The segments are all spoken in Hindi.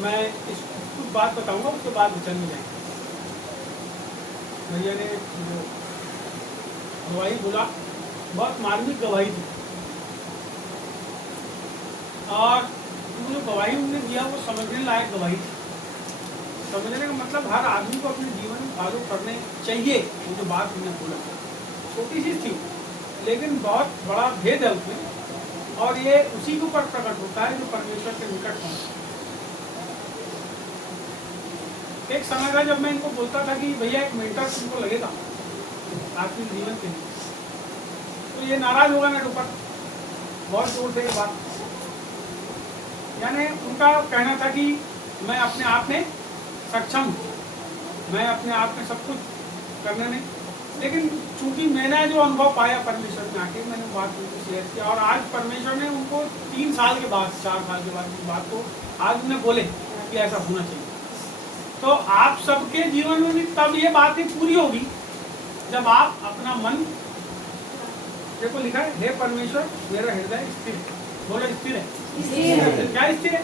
मैं इस कुछ बात बताऊंगा, उसके बाद वचन में जाएंगे। भैया ने जो गवाही बोला, बहुत मार्मिक गवाही थी, और वो जो गवाही उन्होंने दिया वो समझने लायक गवाही थी। समझने का मतलब हर आदमी को अपने जीवन में फॉलो करने चाहिए। वो जो बात उन्होंने बोला छोटी सी थी, लेकिन बहुत बड़ा भेद है उसमें, और ये उसी के ऊपर प्रकट होता है जो परमेश्वर के निकट पहुंचता है। एक समय था जब मैं इनको बोलता था कि भैया एक मेंटर तुमको लगेगा आपके जीवन के लिए, तो ये नाराज होगा मेरे ऊपर बहुत जोर से ये बात। यानी उनका कहना था कि मैं अपने आप में सक्षम हूँ, मैं अपने आप में सब कुछ करने में, लेकिन चूंकि मैंने जो अनुभव पाया परमेश्वर में आके, मैंने बात उनको शेयर किया, और आज परमेश्वर ने उनको 3 साल के बाद 4 साल के बाद इस बात को आज उन्हें बोले कि ऐसा होना चाहिए। तो आप सबके जीवन में भी तब ये बातें पूरी होगी जब आप अपना मन, देखो लिखा है, हे परमेश्वर मेरा हृदय स्थिर है। बोलो स्थिर है। क्या स्थिर है?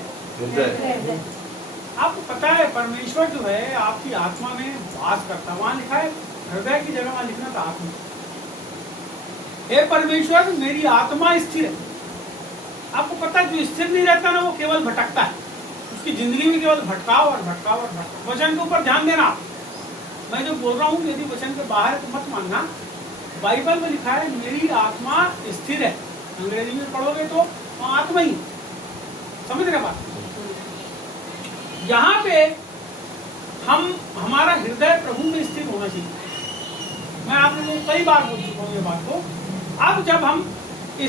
आपको पता है परमेश्वर जो है आपकी आत्मा में वास करता है। वहां लिखा है हृदय की जगह, वहां लिखना था आत्मा। हे परमेश्वर मेरी आत्मा स्थिर है। आपको पता है जो स्थिर नहीं रहता ना वो केवल भटकता है, उसकी जिंदगी में केवल भटकाव और भटकाव और भटकाव। वचन के ऊपर ध्यान देना। मैं जो बोल रहा हूँ यदि वचन के बाहर तो मत मानना। बाइबल में लिखा है मेरी आत्मा स्थिर है। अंग्रेजी में पढ़ोगे तो आत्मा ही, समझ रहे बात? यहाँ पे हमारा हृदय प्रभु में स्थिर होना चाहिए। मैं आप लोगों को कई बार बोल चुका हूँ ये बात को। अब जब हम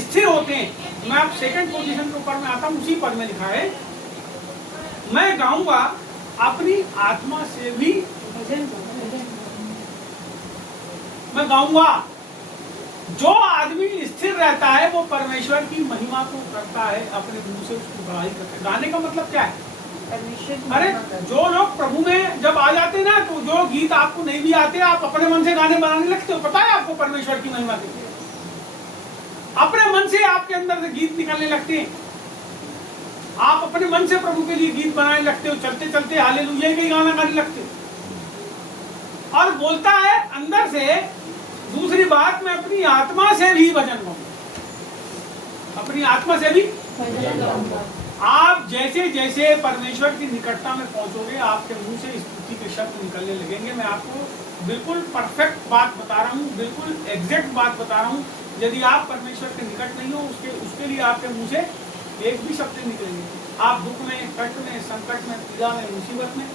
स्थिर होते हैं, मैं आप सेकंड पोजीशन के ऊपर में आता हूँ, उसी पद में लिखा है मैं गाऊंगा अपनी आत्मा से भी, मैं गाऊंगा। जो आदमी स्थिर रहता है वो परमेश्वर की महिमा को करता है, अपने मुंह से उसकी बड़ाई करता है। गाने का मतलब क्या है? अरे जो लोग प्रभु में जब आ जाते हैं ना, तो जो गीत आपको नहीं भी आते आप अपने मन से गाने बनाने लगते हो। पता है आपको परमेश्वर की महिमा के लिए अपने मन से आपके अंदर से गीत निकलने लगते हैं। आप अपने मन से प्रभु के लिए गीत बनाने लगते हो। चलते चलते हालेलुया के गाना गाने लगते हो। और बोलता है अंदर से दूसरी बात, मैं अपनी आत्मा से भी भजन गाऊंगा। अपनी आत्मा से भी भजन गाऊंगा। आप जैसे जैसे परमेश्वर की निकटता में पहुंचोगे आपके मुंह से स्तुति के शब्द निकलने लगेंगे। मैं आपको बिल्कुल परफेक्ट बात बता रहा हूँ, बिल्कुल एग्जैक्ट बात बता रहा हूँ। यदि आप परमेश्वर के निकट नहीं हो उसके लिए आपके मुंह से एक भी शब्द निकलेंगे। आप दुख में, कष्ट में, संकट में, पीड़ा में, मुसीबत में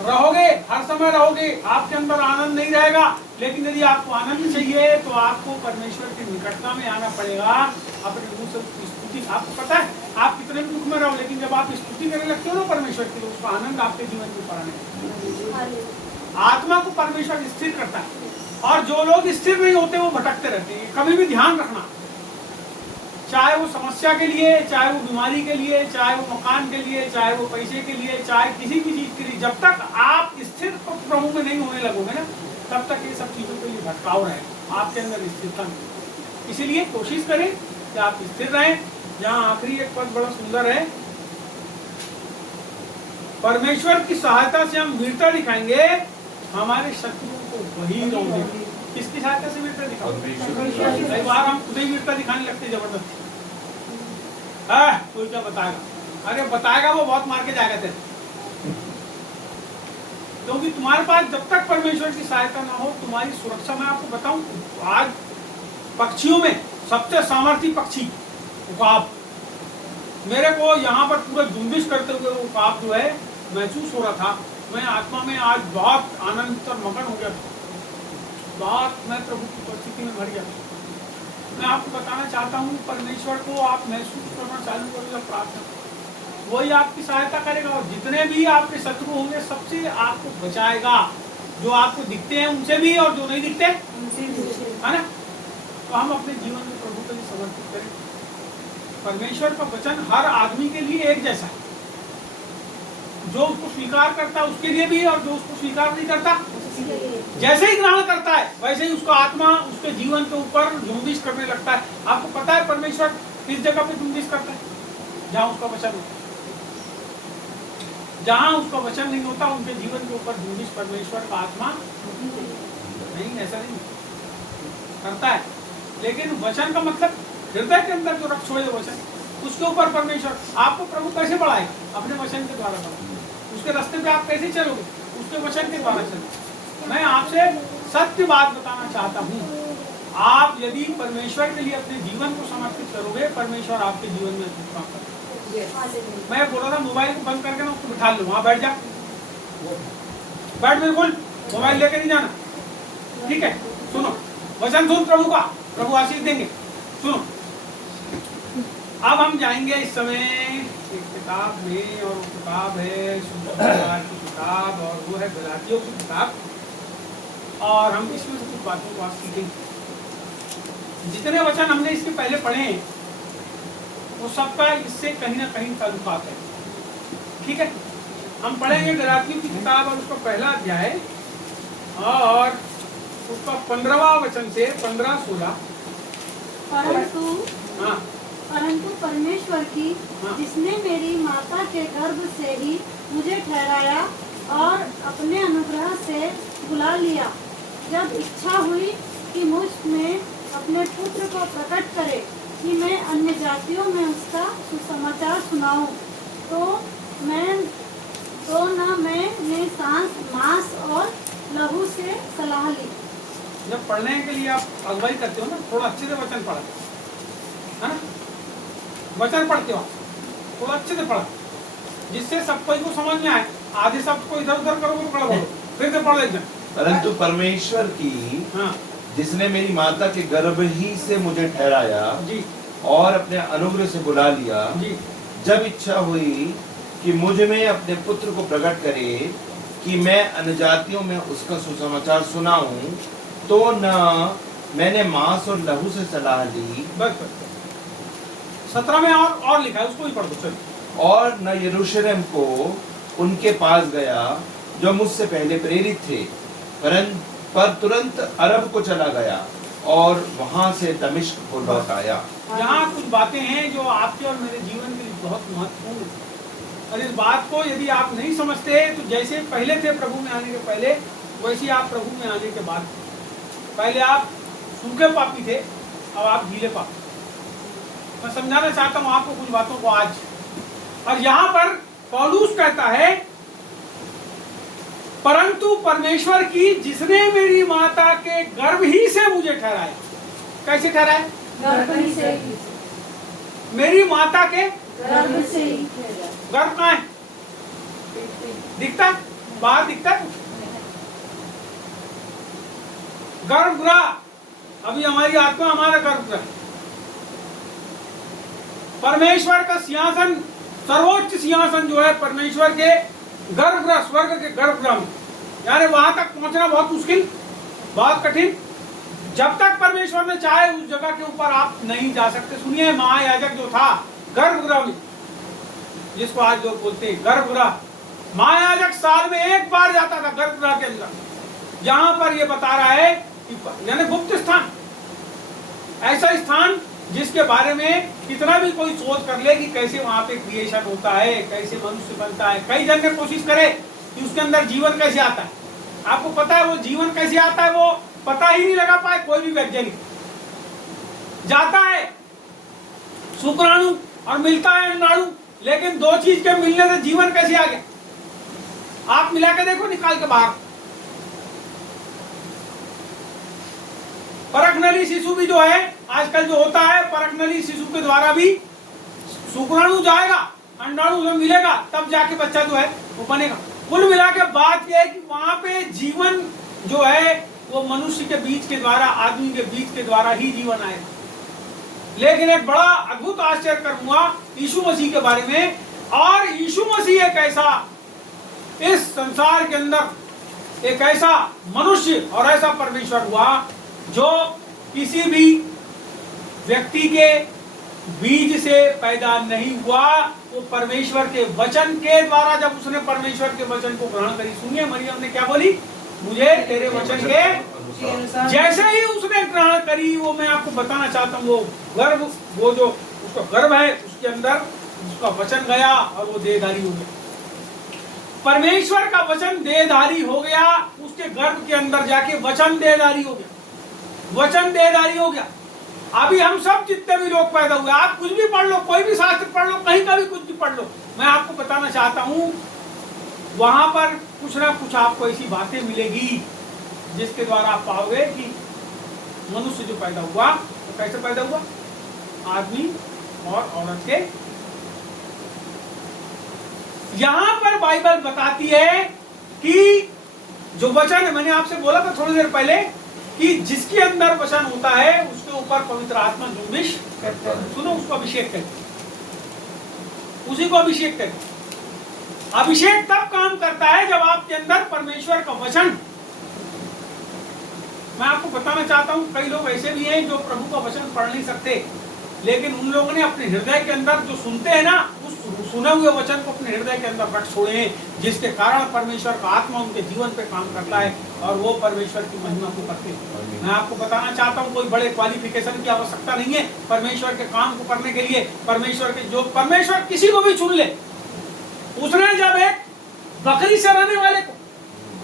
रहोगे, हर समय रहोगे, आपके अंदर आनंद नहीं रहेगा। लेकिन यदि आपको आनंद चाहिए तो आपको परमेश्वर की निकटता में आना पड़ेगा। अपने मुंह से स्तुति, आपको पता है आप कितने भी दुख में रहो, लेकिन जब आप स्तुति करने लगते हो ना परमेश्वर की, तो उसका आनंद आपके जीवन में आने। आत्मा को परमेश्वर स्थिर करता है, और जो लोग स्थिर नहीं होते वो भटकते रहते हैं। कभी भी ध्यान रखना, चाहे वो समस्या के लिए, चाहे वो बीमारी के लिए, चाहे वो मकान के लिए, चाहे वो पैसे के लिए, चाहे किसी भी चीज के लिए, जब तक आप स्थिर प्रभु में नहीं होने लगोगे ना, तब तक ये सब चीजों के लिए भटकाव रहेगा, आपके अंदर स्थिरता नहीं। इसीलिए कोशिश करें कि आप स्थिर रहें। जहाँ आखिरी एक पद बड़ा सुंदर है, परमेश्वर की सहायता से हम वीरता दिखाएंगे, हमारे शत्रुओं को वही रोक देंगे। किसकी सहायता से वीरता दिखाओगे? कई बार हम खुद ही वीरता दिखाने लगते जबरदस्ती। कोई क्या बताएगा? अरे बताएगा वो बहुत मार के जाएगा तेरे, क्योंकि तुम्हारे पास जब तक परमेश्वर की सहायता ना हो तुम्हारी सुरक्षा। मैं आपको बताऊं, आज पक्षियों में सबसे सामर्थी पक्षी उकाब, मेरे को यहाँ पर पूरा जुम्बिश करते हुए वो उकाब जो है महसूस हो रहा था। मैं आत्मा में आज बहुत आनंद और मगन हो गया था, बहुत मैं प्रभु की उपस्थिति में भर गया। मैं आपको बताना चाहता हूँ, परमेश्वर को आप महसूस करना चालू करोगे प्रार्थना, वही आपकी सहायता करेगा। और जितने भी आपके शत्रु होंगे सबसे आपको बचाएगा, जो आपको दिखते हैं उनसे भी और जो नहीं दिखते उनसे भी, है ना। तो हम अपने जीवन में प्रभु के लिए समर्पित करें। परमेश्वर का वचन हर आदमी के लिए एक जैसा है, जो उसको स्वीकार करता है उसके लिए भी है, और जो उसको स्वीकार नहीं करता जैसे ही ग्रहण करता है वैसे ही उसका आत्मा उसके जीवन के ऊपर जुम्बिश करने लगता है। आपको पता है परमेश्वर किस जगह पे जुम्बिश करता है? जहाँ उसका वचन होता है। जहाँ उसका वचन नहीं होता उनके जीवन के ऊपर दूधिश परमेश्वर का आत्मा नहीं, ऐसा नहीं करता है। लेकिन वचन का मतलब हृदय के अंदर जो रख छोड़े वचन, उसके ऊपर परमेश्वर आपको प्रभु कैसे बढ़ाएगा? अपने वचन के द्वारा बढ़ाएगा। उसके रास्ते पे आप कैसे चलोगे? उसके वचन के द्वारा चलोगे। मैं आपसे सत्य बात बताना चाहता हूँ, आप यदि परमेश्वर के लिए अपने जीवन को समर्पित करोगे, परमेश्वर आपके जीवन में अद्भुत काम करेगा। मैं बोल रहा था मोबाइल को बंद करके ना उसको बिठा लो, वहाँ बैठ जा, बैठ बिल्कुल, मोबाइल लेके नहीं जाना, ठीक है? सुनो वचन, सुन प्रभु का, प्रभु आशीष देंगे। सुनो, अब हम जाएंगे इस समय एक किताब में, और वो किताब है सुसमाचार की किताब, और वो है गलातियों की किताब, और हम इसमें से कुछ बातों को आज सीखेंगे। जितने वचन हमने इसके पहले पढ़े हैं वो सबका इससे कहीं ना कहीं ताल्लुकात है, ठीक है? हम पढ़ेंगे गलातियों की किताब और उसका पहला अध्याय और उसका 15वां वचन से 15-16। परंतु परमेश्वर की, जिसने मेरी माता के गर्भ से ही मुझे ठहराया और अपने अनुग्रह से बुला लिया, जब इच्छा हुई कि मुझ में अपने पुत्र को प्रकट करे कि मैं अन्य जातियों में उसका सुसमाचार सुनाऊं, तो मैंने मांस और लहू से सलाह ली। जब पढ़ने के लिए आप अगुवाई करते हो ना, थोड़ा अच्छे से वचन पढ़ा, है ना? वचन पढ़ते हो थोड़ा अच्छे से पढ़ा, जिससे सब कोई को समझ में आए। आधे शब्द को इधर उधर करोगे पढ़ बोलो, फिर से पढ़ लेते। परंतु परमेश्वर की, जिसने मेरी माता के गर्भ ही से मुझे ठहराया जी, और अपने अनुग्रह से बुला लिया जी, जब इच्छा हुई कि मुझ में अपने पुत्र को प्रकट करे कि मैं अन्यजातियों में उसका सुसमाचार सुनाऊं, तो न मैंने मांस और लहू से सलाह ली। बस 17 में और लिखा है, उसको ही पढ़ दो चलो। और न यरूशलेम को उनके पास गया जो मुझसे पहले प्रेरित थे, पर तुरंत अरब को चला गया और वहां से दमिश्क को लौट आया। यहाँ कुछ बातें हैं जो आपके और मेरे जीवन के लिए बहुत महत्वपूर्ण है, और इस बात को यदि आप नहीं समझते तो जैसे पहले थे प्रभु में आने के पहले, वैसे आप प्रभु में आने के बाद। पहले आप सूखे पापी थे, अब आप गीले पापी। मैं समझाना चाहता हूँ आपको कुछ बातों को आज। और यहाँ पर पौलुस कहता है, परंतु परमेश्वर की, जिसने मेरी माता के गर्भ ही से मुझे ठहराया। कैसे ठहराया? गर्भ से। मेरी माता के गर्भ से। गर्भ कहाँ है? दिखता है? बाहर दिखता है? गर्भगृह, अभी हमारी आत्मा हमारा गर्भगृह। परमेश्वर का सिंहासन, सर्वोच्च सिंहासन जो है परमेश्वर के गर्भगृह, स्वर्ग के गर्भगृह में, यानी वहां तक पहुंचना बहुत मुश्किल, बहुत कठिन। जब तक परमेश्वर ने चाहे उस जगह के ऊपर आप नहीं जा सकते। सुनिए, महायाजक जो था गर्भगृह में, जिसको आज लोग बोलते हैं गर्भगृह, महायाजक साल में एक बार जाता था गर्भगृह के अंदर। जहां पर ये बता रहा है कि यानी गुप्त स्थान, ऐसा स्थान जिसके बारे में कितना भी कोई सोच कर ले कि कैसे वहां पे क्रिएशन होता है, कैसे मनुष्य बनता है, कई जन ने कोशिश करे कि उसके अंदर जीवन कैसे आता है। आपको पता है वो जीवन कैसे आता है? वो पता ही नहीं लगा पाए कोई भी वैज्ञानिक। जाता है शुक्राणु और मिलता है अंडाणु, लेकिन दो चीज के मिलने से जीवन कैसे आ गया? आप मिला के देखो, निकाल के बाहर। परखनली शिशु भी जो है आजकल जो होता है, परखनली शिशु के द्वारा भी शुक्राणु जाएगा, अंडाणु में मिलेगा, तब जाके बच्चा जो है वो बनेगा। कुल मिला के बात यह है कि वहां पे जीवन जो है वो मनुष्य के बीच के द्वारा, आदमी के बीच के द्वारा ही जीवन आएगा। लेकिन एक बड़ा अद्भुत आश्चर्य कर्म हुआ यीशु मसीह के बारे में, और यीशु मसीह एक ऐसा इस संसार के अंदर एक ऐसा मनुष्य और ऐसा परमेश्वर हुआ जो किसी भी व्यक्ति के बीज से पैदा नहीं हुआ। वो परमेश्वर के वचन के द्वारा, जब उसने परमेश्वर के वचन को ग्रहण करी। सुनिए, मरियम ने क्या बोली? मुझे तेरे वचन के जैसे ही उसने ग्रहण करी, वो मैं आपको बताना चाहता हूँ, वो गर्भ, वो जो उसका गर्भ है उसके अंदर उसका वचन गया और वो देहधारी हो गया। परमेश्वर का वचन देहधारी हो गया, उसके गर्भ के अंदर जाके वचन देहधारी हो गया, वचन देहधारी हो गया। अभी हम सब जितने भी लोग पैदा हुए, आप कुछ भी पढ़ लो, कोई भी शास्त्र पढ़ लो, कहीं का भी कुछ भी पढ़ लो, मैं आपको बताना चाहता हूं वहां पर कुछ ना कुछ आपको ऐसी बातें मिलेगी जिसके द्वारा आप पाओगे कि मनुष्य जो पैदा हुआ तो कैसे पैदा हुआ, आदमी और औरत के। यहां पर बाइबल बताती है कि जो वचन है, मैंने आपसे बोला था थोड़ी देर पहले कि जिसके अंदर वचन होता है उसके ऊपर पवित्र आत्मा जुम्बिश करते हैं। सुनो, उसको अभिषेक करते, उसी को अभिषेक करते। अभिषेक तब काम करता है जब आपके अंदर परमेश्वर का वचन। मैं आपको बताना चाहता हूं, कई लोग ऐसे भी हैं जो प्रभु का वचन पढ़ नहीं सकते, लेकिन उन लोगों ने अपने हृदय के अंदर जो सुनते हैं ना, उस सुने हुए वचन को अपने हृदय के अंदर रख छोड़े हैं, जिसके कारण परमेश्वर का आत्मा उनके जीवन पे काम करता है और वो परमेश्वर की महिमा को करते हैं। मैं आपको बताना चाहता हूँ, कोई बड़े क्वालिफिकेशन की आवश्यकता नहीं है परमेश्वर के काम को करने के लिए। परमेश्वर किसी को भी चुन ले। उसने जब एक बकरी चराने वाले को,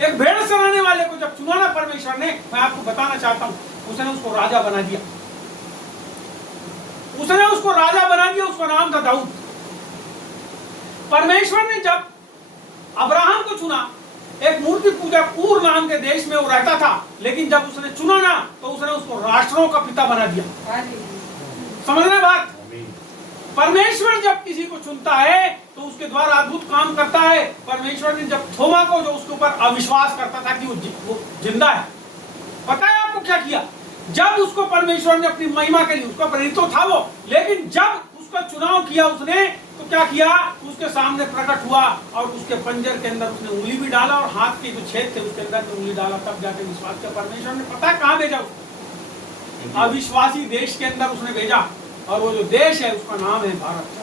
एक भेड़ चराने वाले को जब चुना ना परमेश्वर ने, मैं आपको बताना चाहता हूँ, उसने उसको राजा बना दिया। उसने उसको राजा बना दिया, उसका नाम था दाऊद। परमेश्वर ने जब अब्राहम को चुना, एक मूर्ति पूजा ऊर नाम के देश में वो रहता था, लेकिन जब उसने चुना ना तो उसने उसको राष्ट्रों का पिता बना दिया। समझना बात? परमेश्वर जब किसी को चुनता है तो उसके द्वारा अद्भुत काम करता है। परमेश्वर ने जब थोमा को, जो उसके ऊपर अविश्वास करता था कि वो जिंदा है, पता है आपको क्या किया? जब उसको परमेश्वर ने अपनी महिमा के लिए, उसका प्रेरित तो था वो, लेकिन जब उसका चुनाव किया उसने, तो क्या किया? उसके सामने प्रकट हुआ और उसके पंजर के अंदर उसने उंगली भी डाला और हाथ के जो छेद थे उसके अंदर उंगली डाला, तब जाके विश्वास किया। परमेश्वर ने पता है कहाँ भेजा उसको? अविश्वासी देश के अंदर उसने भेजा, और वो जो देश है उसका नाम है भारत।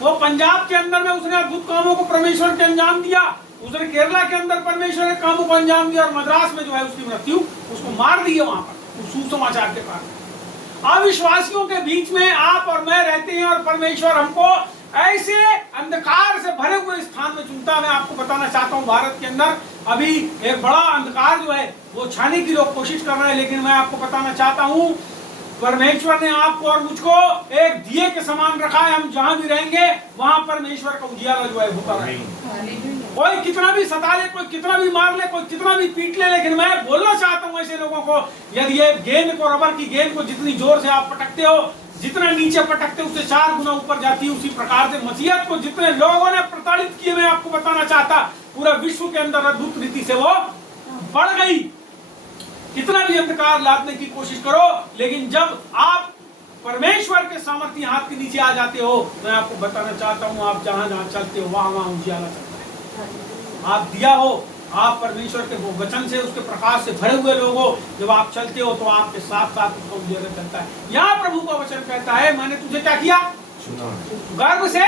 वो पंजाब के अंदर में उसने अद्भुत कामों को परमेश्वर के अंजाम दिया। उसने केरला के अंदर परमेश्वर ने कामों को अंजाम दिया, और मद्रास में जो है उसकी मृत्यु, उसको मार दी है वहां पर सुसमाचार के कारण। अविश्वासियों के बीच में आप और मैं रहते हैं, और परमेश्वर हमको ऐसे अंधकार से भरे हुए स्थान में चुनता। मैं आपको बताना चाहता हूँ, भारत के अंदर अभी एक बड़ा अंधकार जो है वो छाने की लोग कोशिश कर रहे हैं, लेकिन मैं आपको बताना चाहता हूँ परमेश्वर ने आपको और मुझको एक दिए के समान रखा है। हम जहां भी रहेंगे वहां परमेश्वर का उजियारा जो है होता रहेगा। कोई कितना भी सता ले, कोई कितना भी मार ले, कोई कितना भी पीट ले, लेकिन मैं बोलना चाहता हूं ऐसे लोगों को, यदि ये गेंद को, रबर की गेंद को जितनी जोर से आप पटकते हो, जितना नीचे पटकते हो उससे 4 गुना ऊपर जाती है। उसी प्रकार से मसीहत को जितने लोगों ने प्रताड़ित किए, मैं आपको बताना चाहता, पूरा विश्व के अंदर अद्भुत रीति से वो बढ़ गई। कितना भी अंधकार लादने की कोशिश करो, लेकिन जब आप परमेश्वर के सामर्थ्य हाथ के नीचे आ जाते हो, मैं आपको बताना चाहता हूँ, आप जहां जहां चलते हो वहां वहां उजियारा चलता है। आप दिया हो, आप परमेश्वर के वो वचन से, उसके प्रकाश से भरे हुए लोग हो। जब आप चलते हो तो आपके साथ साथ उसका उजियारा चलता है। यहाँ प्रभु का वचन कहता है, मैंने तुझे क्या किया? गर्भ से।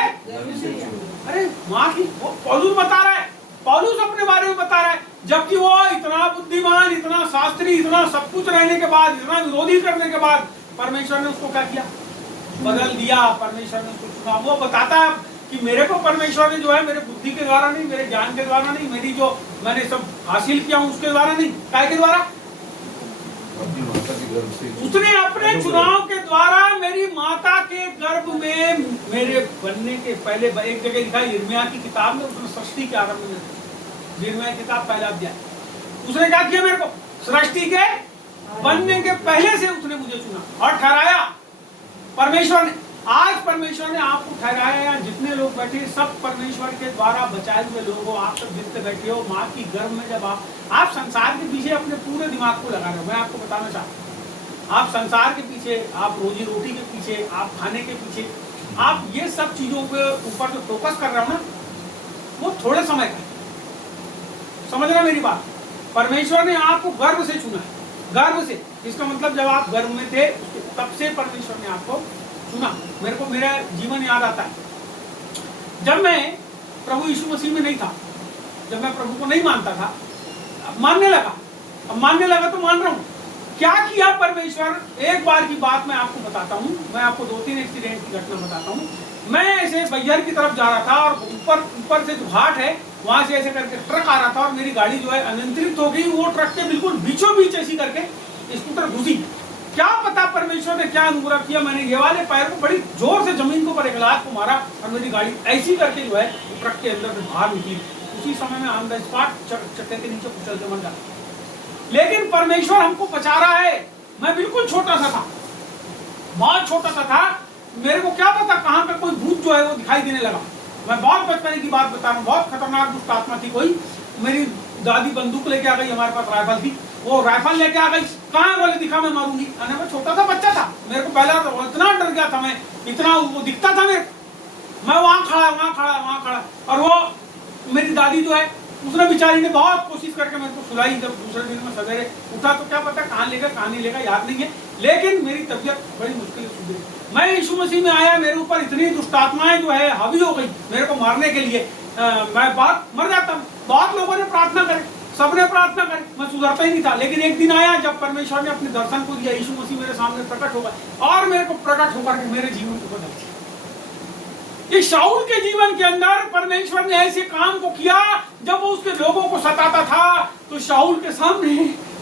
अरे माँ की, पौलुस बता रहा है, पौलुस अपने बारे में बता रहा है, जबकि वो इतना बुद्धिमान, इतना शास्त्री, इतना सब कुछ रहने के बाद, इतना विरोधी करने के बाद, परमेश्वर ने उसको क्या किया? बदल दिया। परमेश्वर ने उसको चुना। वो बताता है कि मेरे को परमेश्वर ने जो है, मेरे बुद्धि के द्वारा नहीं, मेरे ज्ञान के द्वारा नहीं, मेरी जो मैंने सब हासिल किया हूँ उसके द्वारा नहीं, काय के द्वारा? उसने अपने चुनाव के द्वारा मेरी माता के गर्भ में मेरे बनने के पहले, एक जगह लिखा है यिर्मयाह की किताब में, उसने सृष्टि के आरंभ में, यिर्मयाह की किताब पहला अध्याय, उसने क्या किया? मेरे को सृष्टि के बनने के पहले से उसने मुझे चुना और ठहराया। परमेश्वर ने, आज परमेश्वर ने आपको ठहराया। जितने लोग बैठे सब परमेश्वर के द्वारा बचाए हुए लोग हो। आप सब जितने बैठे हो, माँ की गर्भ में जब आप संसार के पीछे अपने पूरे दिमाग को लगा रहे हो। मैं आपको बताना चाहता हूँ, आप संसार के पीछे, आप रोजी रोटी के पीछे, आप खाने के पीछे, आप ये सब चीजों के ऊपर जो फोकस कर रहे हो ना, वो थोड़े समय का है। समझना मेरी बात। परमेश्वर ने आपको गर्भ से चुना है, गर्भ से। इसका मतलब जब आप गर्भ में थे तब से परमेश्वर ने आपको चुना। मेरे को मेरा जीवन याद आता है, जब मैं प्रभु यीशु मसीह में नहीं था, जब मैं प्रभु को नहीं मानता था, अब मानने लगा। अब मानने लगा तो मान रहा हूँ। क्या किया परमेश्वर? एक बार की बात मैं आपको बताता हूँ। मैं आपको 2-3 एक्सीडेंट की घटना बताता हूँ। मैं ऐसे बैहर की तरफ जा रहा था और ऊपर से जो घाट है वहां से ऐसे करके ट्रक आ रहा था और मेरी गाड़ी जो है अनियंत्रित हो गई। वो ट्रक के बिल्कुल बीचों बीच ऐसी करके स्कूटर घुसी। क्या पता परमेश्वर ने क्या अनुग्रह किया, मैंने ये वाले पैर को बड़ी जोर से जमीन के ऊपर एक लात को मारा और मेरी गाड़ी ऐसी करके जो है ट्रक के अंदर से बाहर निकली। उसी समय में ऑन द स्पॉट चक्के के नीचे कुचल के मर गया। लेकिन परमेश्वर हमको बचा रहा है। मैं बिल्कुल छोटा सा था, बहुत छोटा सा था। मेरे को क्या पता कहाँ पे कोई भूत जो है वो दिखाई देने लगा। मैं बहुत बचपन की बात बता रहा हूँ। बहुत खतरनाक दुष्ट आत्मा थी कोई। मेरी दादी बंदूक लेके आ गई, हमारे पास राइफल थी, वो राइफल लेके आ गई। कहाँ है बोले, दिखा मैं मारूंगी। अरे मैं छोटा सा बच्चा था, मेरे को पहला तो इतना डर गया था मैं, इतना वो दिखता था मेरे। मैं वहाँ खड़ा और वो मेरी दादी जो है उसने बेचारी ने बहुत कोशिश करके मेरे को सुलाई। जब दूसरे दिन में सवेरे उठा तो क्या पता कहाँ लेगा कहाँ नहीं लेगा याद नहीं है, लेकिन मेरी तबीयत बड़ी मुश्किल से सुधरी। मैं यीशु मसीह में आया, मेरे ऊपर इतनी दुष्ट आत्माएं जो है हावी हो गई मेरे को मारने के लिए। मैं बहुत मर जाता। बहुत लोगों ने प्रार्थना करी, सबने प्रार्थना करी, मैं सुधरता ही नहीं था। लेकिन एक दिन आया जब परमेश्वर ने अपने दर्शन को दिया, यीशु मसीह मेरे सामने प्रकट हो गया और मेरे को प्रकट होकर के मेरे जीवन को बदल दिया। इस शाऊल के जीवन के अंदर परमेश्वर ने ऐसे काम को किया। जब वो उसके लोगों को सताता था तो शाऊल के सामने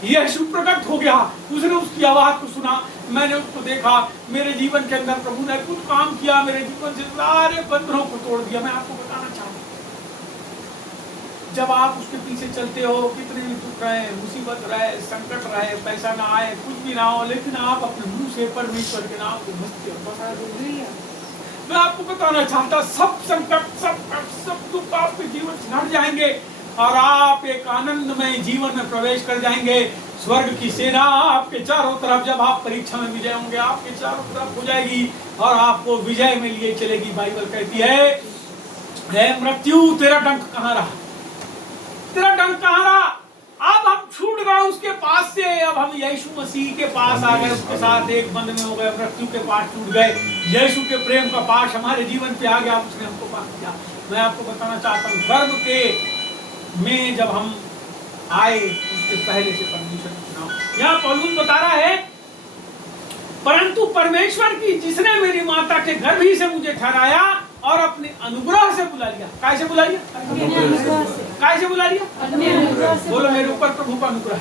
यीशु प्रकट हो गया। उसने उसकी आवाज को सुना, मैंने उसको देखा। मेरे जीवन के अंदर प्रभु ने कुछ काम किया, मेरे जीवन से सारे बंधनों को तोड़ दिया। मैं आपको बताना चाहता हूँ, जब आप उसके पीछे चलते हो, कितने भी दुख रहे, मुसीबत रहे, संकट रहे, पैसा ना आए, कुछ भी ना हो, लेकिन आप अपने मुंह से परमेश्वर के नाम को भजते हो। मैं आपको बताना चाहता, सब संकट, सब दुख आपके जीवन से हट जाएंगे और आप एक आनंदमय जीवन में प्रवेश कर जाएंगे। स्वर्ग की सेना आपके चारों तरफ, जब आप परीक्षा में विजय होंगे, आपके चारों तरफ हो जाएगी और आपको विजय में लिए चलेगी। बाइबल कहती है, हे मृत्यु तेरा डंक कहाँ रहा, तेरा डंक कहाँ रहा। अब हम छूट गए उसके पास से, अब हम यीशु मसीह के पास आ गए, उसके साथ एक बंध में हो गए, मृत्यु के पास छूट गए। यीशु के प्रेम का पाश हमारे जीवन पे आ गया, उसने हमको पास किया। मैं आपको बताना चाहता हूँ, गर्भ के में जब हम आए उसके पहले से परमेश्वर की चुनाव। यहाँ पौलुस बता रहा है, परंतु परमेश्वर की जिसने मेरी माता के गर्भ ही से मुझे ठहराया और अपने अनुग्रह से बुला लिया। कैसे बुला लिया? कैसे बुला लिया? बोलो, मेरे ऊपर प्रभु का अनुग्रह है।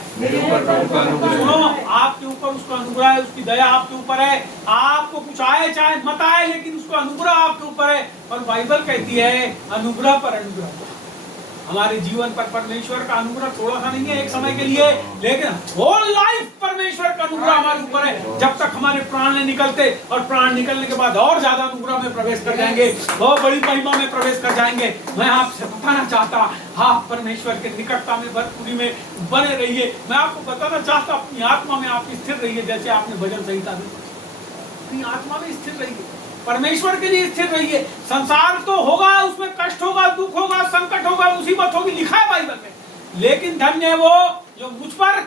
सुनो, आपके ऊपर उसका अनुग्रह है, उसकी दया आपके ऊपर है। आपको कुछ आए चाहे मत आए, लेकिन उसका अनुग्रह आपके ऊपर है। और बाइबल कहती है, अनुग्रह पर अनुग्रह। हमारे जीवन पर परमेश्वर का अनुग्रह थोड़ा सा नहीं है एक समय के लिए, लेकिन होल लाइफ परमेश्वर का अनुग्रह हमारे ऊपर है। जब तक हमारे प्राण नहीं निकलते, और प्राण निकलने के बाद और ज्यादा अनुग्रह में प्रवेश कर जाएंगे, बहुत बड़ी महिमा में प्रवेश कर जाएंगे। मैं आपसे बताना चाहता, आप परमेश्वर के निकटता में, भरपूरी में बने रहिए। मैं आपको बताना चाहता, अपनी आत्मा में आप स्थिर रहिए, जैसे आपने भजन संहिता में, अपनी आत्मा में स्थिर रहिए, परमेश्वर के लिए स्थिर रहिए। संसार तो होगा, उसमें कष्ट होगा, दुख होगा, संकट होगा, मुसीबत होगी, लिखा है बाइबल में, लेकिन धन्य है वो जो मुझ पर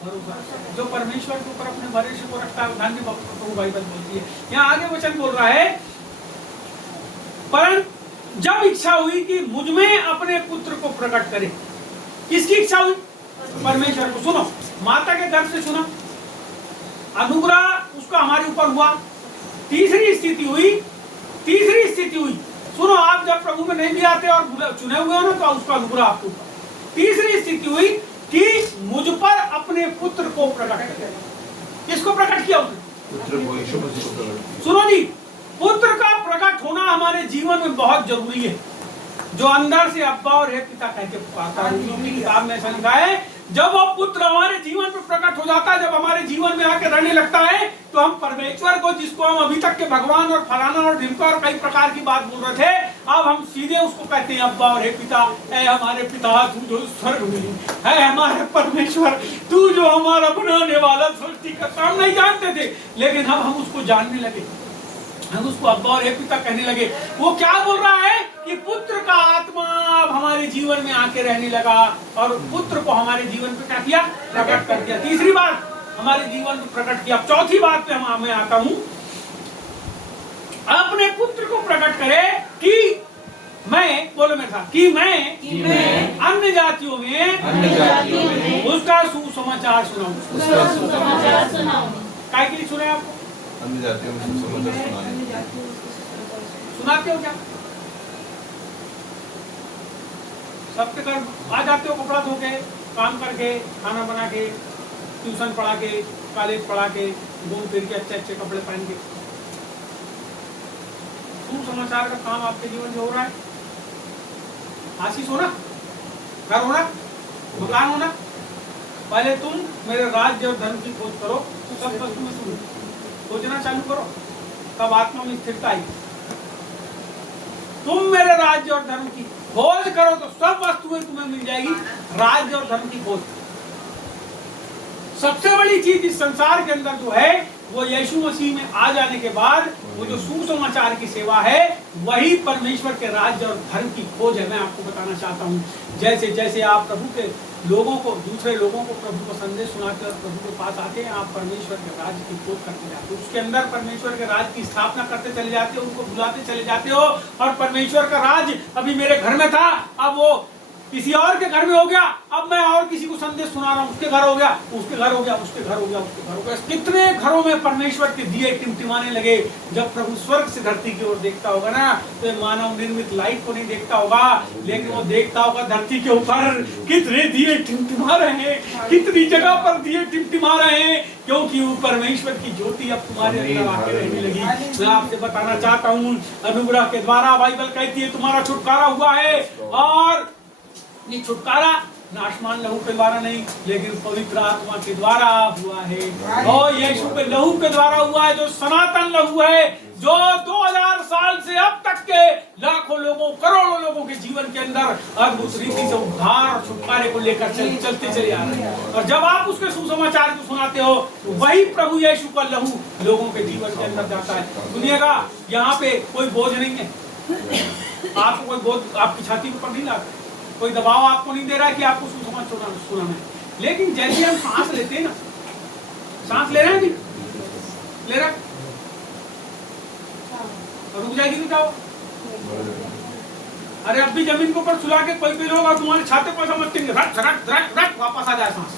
भरोसा, जो परमेश्वर के ऊपर अपने भरोसे को रखता है, धन्य प्रभु। बाइबल बोलती है, यहाँ आगे वचन बोल रहा है, परंतु जब इच्छा हुई कि मुझ में अपने पुत्र को प्रकट करे। किसकी इच्छा हुई? परमेश्वर को। सुनो, माता के गर्भ से सुना, अनुग्रह उसका हमारे ऊपर हुआ। तीसरी स्थिति हुई, सुनो, आप जब प्रभु में नहीं भी आते और चुने हुए हो ना, तो उसका अनुग्रह आपके ऊपर। तीसरी स्थिति हुई कि मुझ पर अपने पुत्र को प्रकट किया। किसको प्रकट किया उसने? सुनो जी, पुत्र का प्रकट होना हमारे जीवन में बहुत जरूरी है। जो अंदर से अब्बा और हे पिता कह के पुकारता है, उनकी किताब में ऐसा लिखा है, जब वो पुत्र हमारे जीवन में प्रकट हो जाता है, जब हमारे जीवन में आके रहने लगता है, तो हम परमेश्वर को, जिसको हम अभी तक के भगवान और फलाना और ढिमका और कई प्रकार की बात बोल रहे थे, अब हम सीधे उसको कहते हैं, अब्बा और हे पिता, ऐ हमारे पिता तू जो स्वर्ग में है, हमारे परमेश्वर तू जो हमारा बनाने वाला सृष्टि का। हम नहीं जानते थे, लेकिन अब हम उसको जानने लगे, हम उसको अब्बा और हे पिता कहने लगे। वो क्या बोल रहा है कि पुत्र का आत्मा अब हमारे जीवन में आके रहने लगा और पुत्र को हमारे जीवन पे क्या किया? प्रकट कर दिया। तीसरी बात हमारे जीवन में प्रकट किया। चौथी बात पे मैं आता हूं, अपने पुत्र को प्रकट करे कि मैं, बोलो मेरे साथ, कि मैं अन्य जातियों में उसका सुसमाचार सुनाऊं। काय के लिए सुने आपको? अन्य जातियों में सुसमाचार सुनाने। सुनाते हो क्या? सबके घर आ जाते हो कपड़ा धो के, काम करके, खाना बना के, ट्यूशन पढ़ा के, कॉलेज पढ़ा के, घूम फिर के अच्छे अच्छे कपड़े पहन के। सुसमाचार का काम आपके जीवन में हो रहा है? आशीष होना, घर होना, मकान होना। पहले तुम मेरे राज्य और धर्म की खोज करो, तो सब वस्तु में तुम खोजना चालू करो, तब आत्मा में स्थिरता आएगी। तुम मेरे राज्य और धर्म की खोज करो तो सब वस्तुएं तुम्हें मिल जाएगी। राज्य और धर्म की खोज सबसे बड़ी चीज इस संसार के अंदर जो है वो यीशु मसीह में आ जाने के बाद वो जो सुसमाचार की सेवा है वही परमेश्वर के राज्य और धर्म की खोज है। मैं आपको बताना चाहता हूँ, जैसे जैसे आप प्रभु के लोगों को, दूसरे लोगों को प्रभु का संदेश सुनाते और प्रभु के पास आते हैं, आप परमेश्वर के राज्य की खोज करते जाते हो, उसके अंदर परमेश्वर के राज्य की स्थापना करते चले जाते हो, उनको बुलाते चले जाते हो। और परमेश्वर का राज्य अभी मेरे घर में था, अब वो किसी और के घर में हो गया, अब मैं और किसी को संदेश सुना रहा हूँ, उसके घर हो गया, उसके घर हो गया, उसके घर हो गया, उसके घर हो गया। कितने घरों में परमेश्वर के दिए टिमटिमाने लगे। जब प्रभु स्वर्ग से धरती की ओर देखता होगा ना, तो मानव निर्मित लाइट को नहीं देखता होगा, लेकिन वो देखता होगा धरती के ऊपर कितने दिए टिमटिमा रहे हैं, कितनी जगह पर दिए टिमटिमा रहे हैं, क्योंकि वो परमेश्वर की ज्योति अब तुम्हारे अंदर आके रहने लगी। मैं आपसे बताना चाहता हूँ, अनुग्रह के द्वारा बाइबल कहती है तुम्हारा छुटकारा हुआ है, और ये छुटकारा नाशमान लहू के द्वारा नहीं, लेकिन पवित्र आत्मा के द्वारा हुआ है, और यीशु के लहू के द्वारा हुआ है, जो सनातन लहू है, जो 2000 साल से अब तक के लाखों लोगों, करोड़ों लोगों के जीवन के अंदर अद्भुत रीति से उद्धार और छुटकारे को लेकर चलते चले आ रहे हैं। और जब आप उसके सुसमाचार को सुनाते हो तो वही प्रभु यीशु का लहू लोगों के जीवन के अंदर जाता है। सुनिएगा, यहाँ पे कोई बोझ नहीं है, आपको कोई बोझ आपकी छाती पर नहीं लाता, कोई दबाव आपको नहीं दे रहा है कि आपको सुसमाचार सुनाना है। लेकिन जैसे हम सांस लेते हैं ना, सांस ले रहे हैं, ले रहे हैं, रुक जाएगी तो क्या हो? अरे अब भी जमीन के ऊपर सुला के कोई लोग और तुम्हारे छाते पर समझतेंगे, रट रट रट रट वापस आ जाए सांस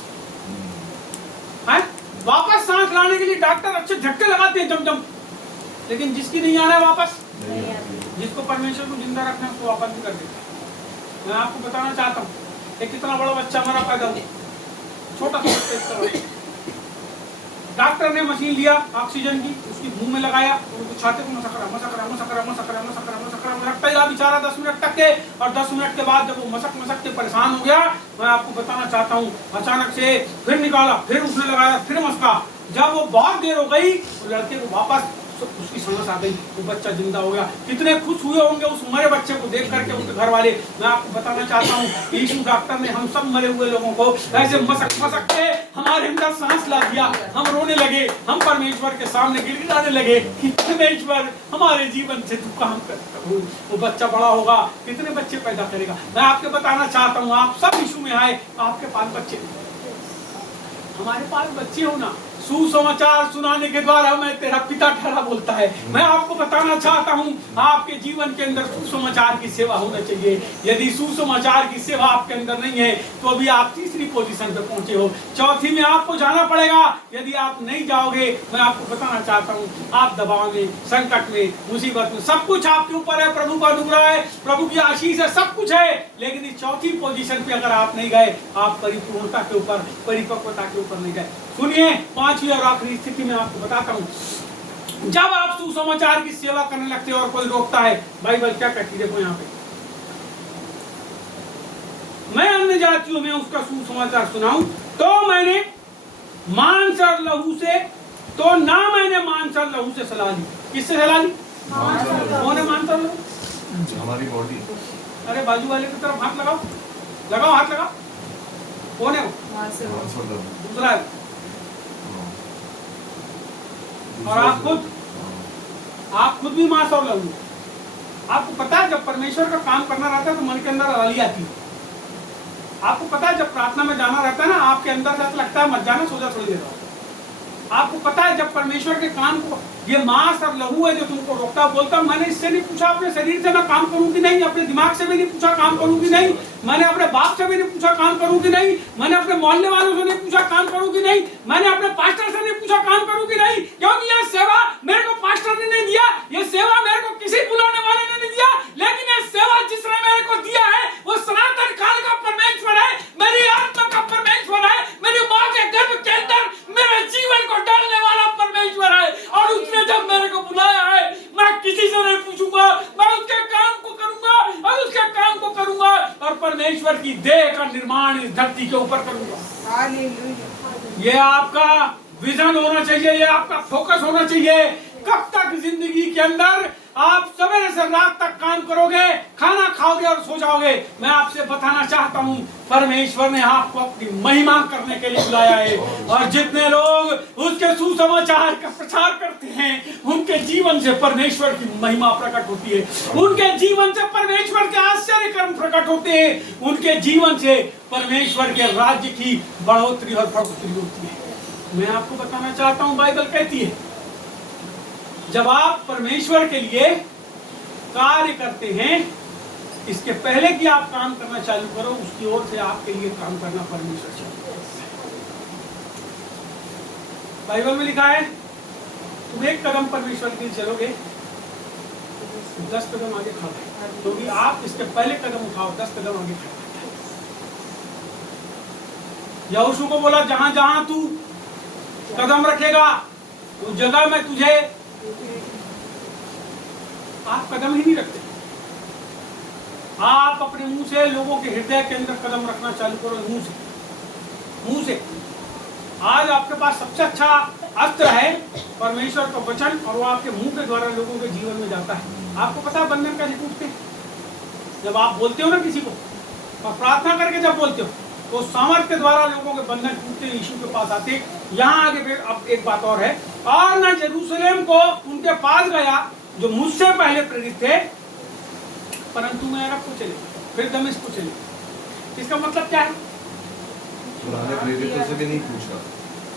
है। वापस सांस लाने के लिए डॉक्टर अच्छे झटके लगाते हैं जम जम, लेकिन जिसकी नहीं आ रहा है वापस, जिसको परमेश्वर को जिंदा रखना है उसको वापस भी कर देता है। मैं आपको बताना चाहता हूँ, एक कितना बड़ा बच्चा हमारा पैदा हुआ, छोटा सा, डॉक्टर ने मशीन लिया ऑक्सीजन की, उसकी मुंह में लगाया, उनको छाते को मसक रखता ही रहा बेचारा 10 मिनट तक के। और 10 मिनट के बाद जब वो मसक के परेशान हो गया, मैं आपको बताना चाहता हूँ, अचानक से फिर निकाला, फिर उसने लगाया, फिर मसका। जब वो बहुत देर हो गई, तो लड़के को वापस उसकी सांस आ गई, वो बच्चा जिंदा हो गया। कितने खुश हुए होंगे उस मरे बच्चे को देख करके उसके घर वाले। मैं आपको बताना चाहता हूँ, यीशु डॉक्टर ने हम सब मरे हुए लोगों को ऐसे मसक के हमारे अंदर सांस ला दिया। हम रोने लगे, हम परमेश्वर के सामने गिड़गिड़ाने लगे कि परमेश्वर हमारे जीवन से तू काम कर। वो बच्चा बड़ा होगा, कितने बच्चे पैदा करेगा। मैं आपको बताना चाहता हूँ, आप सब यीशु में आए, आपके पास बच्चे, हमारे पास बच्चे हो ना, सुसमाचार सुनाने के द्वारा मैं तेरा पिता ठहरा बोलता है। मैं आपको बताना चाहता हूँ, आपके जीवन के अंदर सुसमाचार की सेवा होना चाहिए। यदि सुसमाचार की सेवा आपके अंदर नहीं है तो अभी आप तीसरी पोजीशन पे पहुंचे हो, चौथी में आपको जाना पड़ेगा। यदि आप नहीं जाओगे, मैं आपको बताना चाहता हूँ, आप दबाव में, संकट में, मुसीबत में, सब कुछ आपके ऊपर है। प्रभु का अनुग्रह है, प्रभु की आशीष है, सब कुछ है, लेकिन इस चौथी पोजीशन पे अगर आप नहीं गए, आप परिपूर्णता के ऊपर, परिपक्वता के ऊपर नहीं गए। सुनिए, पांचवी और आखिरी स्थिति में आपको बताता हूं, जब आप सुसमाचार की सेवा करने लगते हो और कोई रोकता है, बाइबल क्या कहती है? देखो यहाँ पे, मैं अन्य जातियों में उसका सुसमाचार सुनाऊं तो मैंने मांस और लहू से, तो ना मैंने मांस और लहू से सलाह ली। किससे सलाह ली? कौन है मांस और लहू? हमारी बॉडी। अरे बाजू वाले की तरफ हाथ लगाओ, लगाओ हाथ लगाओ। कौन है वो? दूसरा है। और आप खुद भी मांस और लहू। आपको पता है, जब परमेश्वर का काम करना रहता है तो मन के अंदर अराली आती है। आपको पता है, जब प्रार्थना में जाना रहता है ना, आपके अंदर से लगता है मत जाना, सो जा थोड़ी देर। आपको पता है जब परमेश्वर के काम को, ये मांस और लहू है जो तुमको रोकता, बोलता मैंने इससे नहीं पूछा अपने शरीर से मैं काम करूं कि नहीं, अपने दिमाग से भी नहीं पूछा काम करूं कि नहीं, मैंने अपने बाप से भी नहीं पूछा काम करूं कि नहीं, मैंने अपने मोहल्ले वालों से नहीं पूछा काम करूं कि नहीं, मैंने अपने पास्टर से नहीं पूछा काम करूं कि नहीं, क्योंकि यह सेवा मेरे को पास्टर ने नहीं दिया, यह सेवा मेरे को किसी बुलाने वाले ने नहीं दिया, लेकिन यह सेवा जिसने मेरे को दिया है वो सनातन काल का परमेश्वर है, मेरी आत्मा का परमेश्वर है, मेरी माँ के गर्भ के अंदर मेरे जीवन को डालने वाला परमेश्वर है। और उसने जब मेरे को बुलाया है मैं किसी से नहीं पूछूंगा, मैं उसके काम को करूंगा और उसके काम को करूंगा और परमेश्वर की देह का निर्माण इस धरती के ऊपर करूंगा। हालेलुया। ये आपका विजन होना चाहिए, ये आपका फोकस होना चाहिए। कब तक जिंदगी के अंदर आप सवेरे से रात तक काम करोगे, खाना खाओगे और सो जाओगे? मैं आपसे बताना चाहता हूँ परमेश्वर ने आपको अपनी महिमा करने के लिए बुलाया है। और जितने लोग उसके सुसमाचार का प्रचार करते हैं उनके जीवन से परमेश्वर की महिमा प्रकट होती है, उनके जीवन से परमेश्वर के आश्चर्य कर्म प्रकट होते हैं, उनके जीवन से परमेश्वर के राज्य की बढ़ोतरी और बढ़ोतरी होती है। मैं आपको बताना चाहता हूँ बाइबल कहती है जब आप परमेश्वर के लिए कार्य करते हैं, इसके पहले कि आप काम करना चालू करो उसकी ओर से आपके लिए काम करना परमेश्वर चाहता है। बाइबल में लिखा है तुम एक कदम परमेश्वर के लिए चलोगे 10 कदम आगे खाओगे, क्योंकि आप इसके पहले कदम उठाओ 10 कदम आगे खाओगे। यहोशू को बोला जहां जहां तू कदम रखेगा उस जगह में तुझे, आप कदम ही नहीं रखते। आप अपने मुंह से लोगों के हृदय के अंदर कदम रखना चालू करो, मुंह से। आज आपके पास सबसे अच्छा अस्त्र है परमेश्वर का वचन, और वो आपके मुंह के द्वारा लोगों के जीवन में जाता है। आपको पता है बंधन कैसे टूटते हैं? जब आप बोलते हो ना किसी को और प्रार्थना करके जब बोलते हो तो सामर्थ के द्वारा लोगों के बंधन टूटते यीशु के पास आते। यहाँ आगे फिर अब एक बात और है, और मैं यरूशलेम को उनके पास गया जो मुझसे पहले प्रेरित थे, परंतु मैं अरब को चले फिर दमिश्क को चले। इसका मतलब क्या है? पुराने प्रेरितों से भी नहीं पूछा,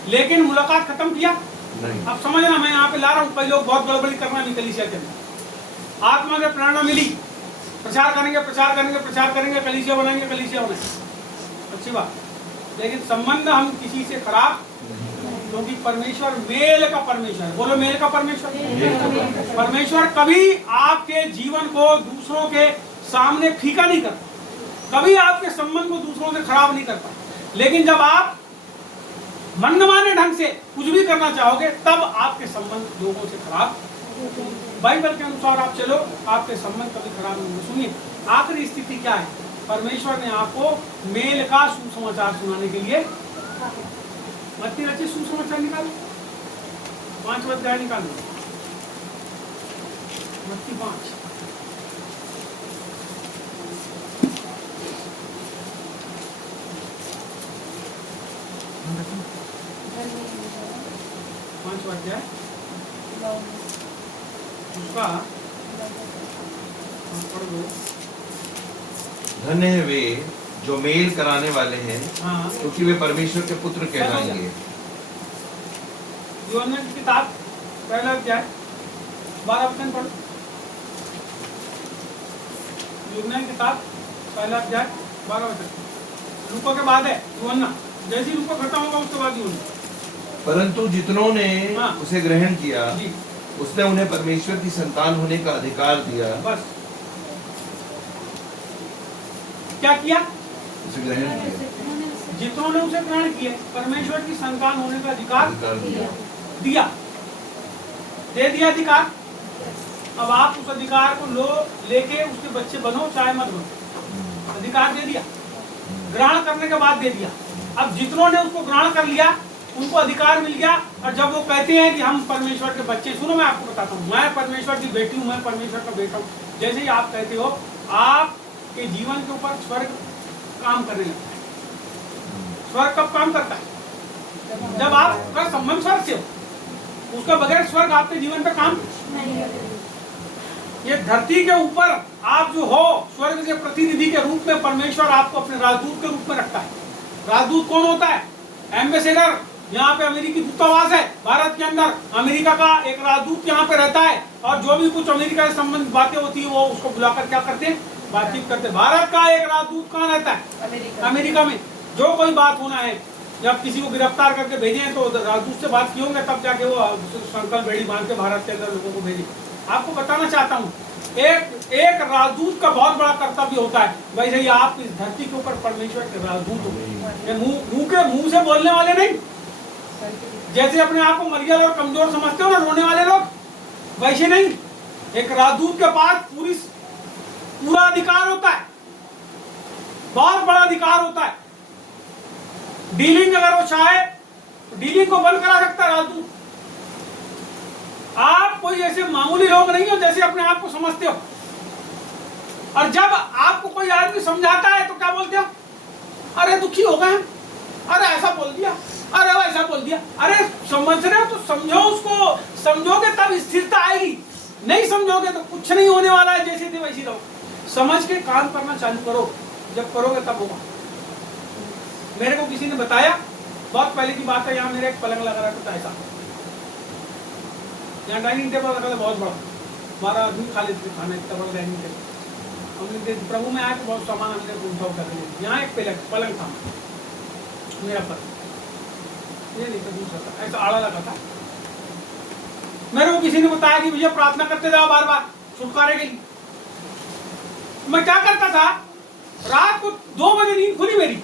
लेकिन मुलाकात खत्म किया नहीं। अब समझना, मैं यहाँ पे ला रहा हूँ कई लोग बहुत गड़बड़ी करना भी कलीसिया के अंदर। आत्मा में प्रेरणा मिली, प्रचार करेंगे प्रचार करेंगे प्रचार करेंगे, कलीसिया बनाएंगे कलीसिया बनाएंगे, अच्छी बात, लेकिन संबंध हम किसी से खराब, क्योंकि परमेश्वर मेल का परमेश्वर है। बोलो मेल का परमेश्वर। परमेश्वर कभी आपके जीवन को दूसरों के सामने फीका नहीं करता, कभी आपके संबंध को दूसरों से खराब नहीं करता। लेकिन जब आप मनमाने ढंग से कुछ भी करना चाहोगे तब आपके संबंध लोगों से खराब, बाइबल के अनुसार आप चलो आपके संबंध कभी खराब नहीं होंगे। सुनिए आखिरी स्थिति क्या है, परमेश्वर ने आपको मेल का सुसमाचार सुनाने के लिए मत्ती रचित सुसमाचार निकालो, 5 अध्याय निकालो, मत्ती 5। अध्याय उसका पढ़ दो। धन्य है वे जो मेल कराने वाले हैं, हाँ, क्योंकि वे परमेश्वर के पुत्र कहलाएंगे। यूहन्ना की किताब पहला अध्याय 12 वचन पढ़ो। यूहन्ना की किताब पहला अध्याय 12 वचन। लूका के बाद है यूहन्ना, जैसे ही लूका खत्म होगा उसके बाद यूहन्ना। परंतु जितनों ने हाँ। उसे ग्रहण किया जी, उसने उन्हें परमेश्वर की संतान होने का अधिकार दिया। बस क्या किया? उसे ग्रहण किया, जितनों ने उसे ग्रहण किया परमेश्वर की संतान होने का अधिकार दिया, दे दिया अधिकार। अब आप उस अधिकार को लेके उसके बच्चे बनो चाहे मत बनो, अधिकार दे दिया, ग्रहण करने के बाद दे दिया। अब जितनों ने उसको ग्रहण कर लिया उनको अधिकार मिल गया। और जब वो कहते हैं कि हम परमेश्वर के बच्चे, सुनो मैं आपको बताता हूँ, मैं परमेश्वर की बेटी हूँ, मैं परमेश्वर का बेटा हूँ, जैसे ही आप कहते हो आपके जीवन के ऊपर स्वर्ग काम करने लगता है। स्वर्ग कब काम करता है? जब आपका संबंध स्वर्ग से हो, उसका बगैर स्वर्ग आपके जीवन पे काम नहीं। ये धरती के ऊपर आप जो हो स्वर्ग के प्रतिनिधि के रूप में परमेश्वर आपको अपने राजदूत के रूप में रखता है। राजदूत कौन होता है? एम्बेसडर, यहाँ पे अमेरिकी दूतावास है भारत के अंदर, अमेरिका का एक राजदूत यहाँ पे रहता है, और जो भी कुछ अमेरिका से संबंधित बातें होती है वो उसको बुलाकर क्या करते हैं, बातचीत करते हैं। भारत का एक राजदूत कहाँ रहता है, अमेरिका में। जो कोई बात होना है, जब किसी को गिरफ्तार करके भेजे तो राजदूत से बात की होंगे, तब जाके वो संकल्प बेड़ी बांध के भारत के अंदर लोगों को भेजे। आपको बताना चाहता हूँ, एक राजदूत का बहुत बड़ा कर्तव्य होता है। वैसे ही आप इस धरती के ऊपर परमेश्वर के राजदूत हो, मुंह से बोलने वाले नहीं। जैसे अपने आप को मरियल और कमजोर समझते हो ना रोने वाले लोग, वैसे नहीं। एक राजदूत के पास पूरा अधिकार होता है, बहुत बड़ा अधिकार होता है। डीलिंग अगर वो चाहे तो डीलिंग को बंद करा सकता है राजदूत। आप कोई ऐसे मामूली लोग नहीं हो जैसे अपने आप को समझते हो। और जब आपको कोई आदमी समझाता है तो क्या बोलते हो, अरे दुखी हो गए, अरे ऐसा बोल दिया, अरे वो ऐसा बोल दिया। अरे समझ रहे हो तो समझो उसको, समझोगे तब स्थिरता आएगी, नहीं समझोगे तो कुछ नहीं होने वाला है। जैसे थे वैसे रहो, समझ के काम करना चालू करो, जब करोगे तब होगा। मेरे को किसी ने बताया, बहुत पहले की बात है, यहाँ मेरे एक पलंग लगा रहा था ऐसा, यहाँ डाइनिंग टेबल रखा था बहुत बड़ा, 12 आदमी खा लेते थे खाना, इतना बड़ा डाइनिंग टेबल। हमने प्रभु में आया तो बहुत सामान हमने उठा उठा कर, यहाँ एक पलंग था मेरा पर, ये नहीं था दूसरा था, ऐसा आड़ा लगा था। मेरे को किसी ने बताया कि भैया प्रार्थना करते जाओ बार बार छुटकारे के लिए। मैं क्या करता था, रात को 2 बजे नींद खुली मेरी,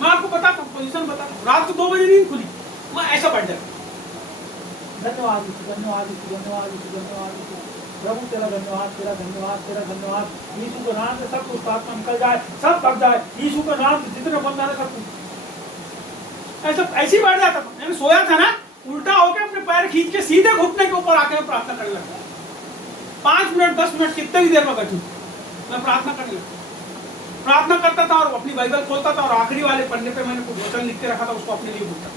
मैं आपको बताता हूँ, पोजीशन बताता हूँ। रात को 2 बजे नींद खुली, मैं ऐसा बैठ जाता, धन्यवाद धन्यवाद धन्यवाद धन्यवाद प्रभु, तेरा धन्यवाद, तेरा धन्यवाद, तेरा धन्यवाद। यीशु के नाम से सब कुछ आत्मा निकल जाए, सब भग जाए, यीशु के नाम से जितने बंधन है सब कुछ। ऐसा ऐसे ही बैठ जाता था। मैंने सोया था ना, उल्टा होकर अपने पैर खींच के सीधे घुटने के ऊपर आके प्रार्थना करने लगा। 5 मिनट 10 मिनट कितने भी देर में बैठूं, मैं प्रार्थना करने लगा। प्रार्थना करता था और अपनी बाइबल खोलता था और आखिरी वाले पन्ने पे मैंने कुछ वचन लिख के रखा था, उसको अपने लिए बोलता।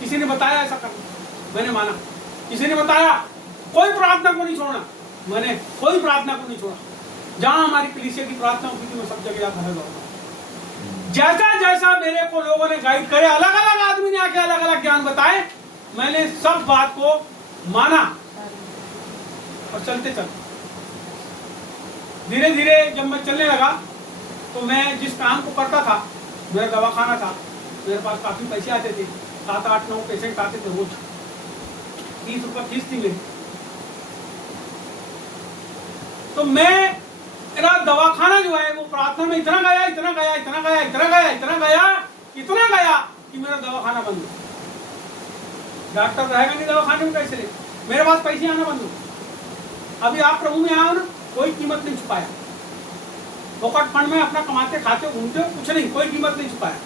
किसी ने बताया ऐसा करना, मैंने माना। किसी ने बताया कोई प्रार्थना को नहीं छोड़ना, मैंने कोई प्रार्थना को नहीं छोड़ा। जहां हमारी कलीसिया की प्रार्थना होती थी मैं सब जगह जाता था। जैसा जैसा मेरे को लोगों ने गाइड करे, अलग अलग आदमी ने आके अलग अलग ज्ञान बताए, मैंने सब बात को माना और चलते चलते धीरे धीरे जब मैं चलने लगा तो मैं जिस काम को करता था, मेरा दवाखाना था, मेरे पास काफी पैसे आते थे, 7 8 9 पेशेंट आते थे रोज, 30 रुपये फीस थी मेरी। तो मेरा दवाखाना जो है वो प्रार्थना में इतना गया इतना गया इतना गया इतना गया इतना गया इतना गया कि मेरा दवाखाना बंद हो। डॉक्टर रहेगा नहीं दवाखाने में कैसे ले, मेरे पास पैसे आना बंद हो। अभी आप प्रभु में आओ ना, कोई कीमत नहीं छुपाया, फोकट फंड में अपना कमाते खाते घूमते हो, कुछ नहीं, कोई कीमत नहीं छुपाया।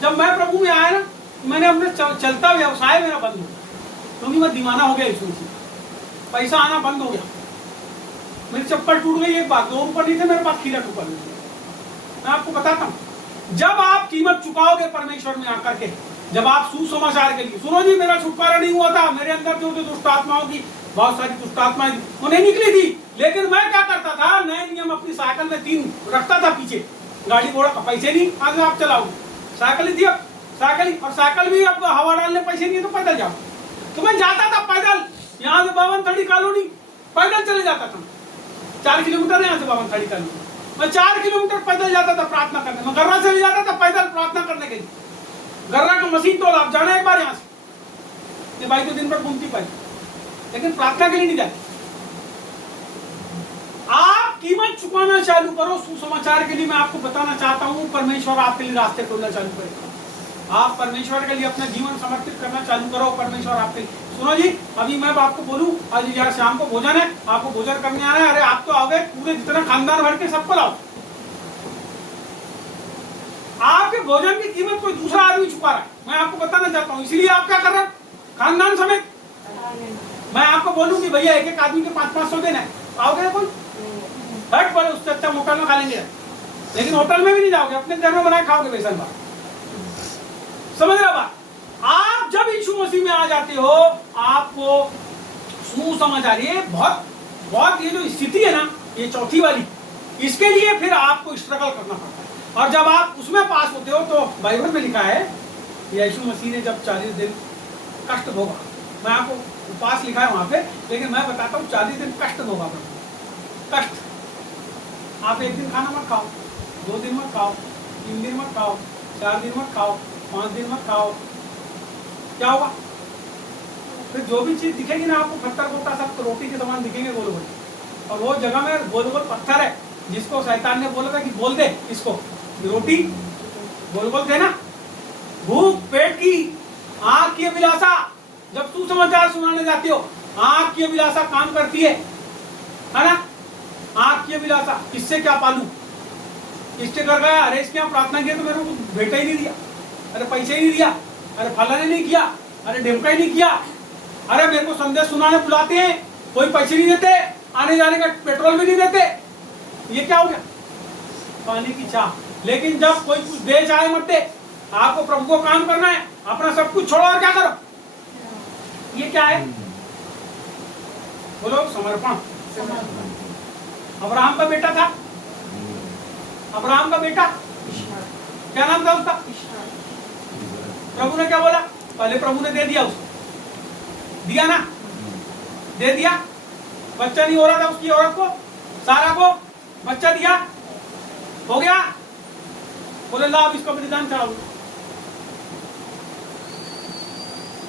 जब मैं प्रभु में आया ना, मैंने अपने चलता व्यवसाय मेरा बंद हो गया, क्योंकि मैं दीवाना हो गया इसमें से, पैसा आना बंद हो गया। मेरी चप्पल टूट गई, एक बार 2 रुपये नहीं थे मेरे पास, खीरा टूटा। मैं आपको बताता हूँ, जब आप कीमत चुकाओगे परमेश्वर में आकर के, जब आप सुसमाचार के लिए, सुनो जी मेरा छुटकारा नहीं हुआ था, मेरे अंदर जो दुष्ट आत्माओं की बहुत सारी दुष्ट आत्माएं उन्हें निकली थी, लेकिन मैं क्या करता था, नए नियम अपनी साइकिल में 3 रखता था पीछे, गाड़ी घोड़ा का पैसे नहीं, आगे आप चलाओगे, साइकिल ही थी, अब साइकिल ही, और साइकिल भी अब हवा डालने पैसे नहीं है तो पैदल जाओ। तो मैं जाता था पैदल, यहाँ से 52 कॉलोनी पैदल चले जाता था, 4 किलोमीटर यहाँ से 52 कॉलोनी, मैं 4 किलोमीटर पैदल जाता था प्रार्थना करने। मैं गर्रा चले जाता था पैदल प्रार्थना करने के लिए, गर्रा का मशीन तो आप जाना एक बार यहाँ से, ये भाई तो दिन भर घूमती पाई, लेकिन प्रार्थना के लिए नहीं जाती। आप कीमत चुकाना चालू करो सुसमाचार के लिए। मैं आपको बताना चाहता हूँ, परमेश्वर आपके लिए रास्ते खोलना चालू करेगा। आप परमेश्वर के लिए अपना जीवन समर्पित करना चालू करो, परमेश्वर आपके लिए। सुनो जी, अभी मैं आपको बोलूं, आज यार शाम को भोजन है, आपको भोजन करने आना है, अरे आप तो आओगे पूरे जितना खानदान भर के सबको लाओ। आपके भोजन की कीमत कोई दूसरा आदमी चुका रहा है, मैं आपको बताना चाहता हूँ, इसीलिए आप क्या कर रहे हैं, खानदान समेत। मैं आपको बोलूं कि भैया एक आदमी के 500-500 देना है, आओगे कोई? हट पर उससे अच्छा होटल में खा लेंगे, लेकिन होटल में भी नहीं जाओगे, अपने घर में बनाए खाओगे बेसन बात। समझ रहे बात? आप जब यीशु मसीह में आ जाते हो, आपको सुसमाचार, ये बहुत ये जो स्थिति है ना, ये चौथी वाली, इसके लिए फिर आपको स्ट्रगल करना पड़ता है। और जब आप उसमें पास होते हो तो बाइबल में लिखा है, यीशु मसीह ने जब 40 दिन कष्ट भोगा, मैं आपको उपवास लिखा है वहां पे, लेकिन मैं बताता हूँ 40 दिन कष्ट भोगा प्रभु, कष्ट। आप एक दिन खाना मत खाओ, 2 दिन मत खाओ, 3 दिन मत खाओ, 4 दिन मत खाओ, 5 दिन मत खाओ, क्या होगा? फिर जो भी चीज दिखेगी ना आपको, खट्टा गोटा सब रोटी के समान दिखेंगे गोल गोल, और वो जगह में गोल गोल पत्थर है जिसको शैतान ने बोला था कि बोल दे इसको, रोटी गोल गोल थे ना। भूख पेट की, आंख की अभिलाषा, जब तू समाचार सुनाने जाती हो आंख की अभिलाषा काम करती है ना। आंख की अभिलाषा, किससे क्या पालू, किसके घर गया, अरे इसके यहाँ प्रार्थना किया तो मेरे को भेटा ही नहीं दिया, अरे पैसे ही नहीं दिया, अरे फला ने नहीं किया, अरे ढिमका ही नहीं किया, अरे मेरे को संदेश सुनाने बुलाते हैं कोई पैसे नहीं देते, आने जाने का पेट्रोल भी नहीं देते, ये क्या हो गया? पानी की चाह। लेकिन जब कोई कुछ दे चाहे मत दे, आपको प्रभु को काम करना है, अपना सब कुछ छोड़ो और क्या करो, ये क्या है? बोलो समर्पण। अब्राहम का बेटा था, अब्राहम का बेटा क्या नाम था उसका? प्रभु ने क्या बोला? पहले प्रभु ने दे दिया उसको, दिया ना, दे दिया, बच्चा नहीं हो रहा था उसकी औरत को, सारा को बच्चा दिया, हो गया, बोले ला अब इसका बलिदान चढ़ाओ।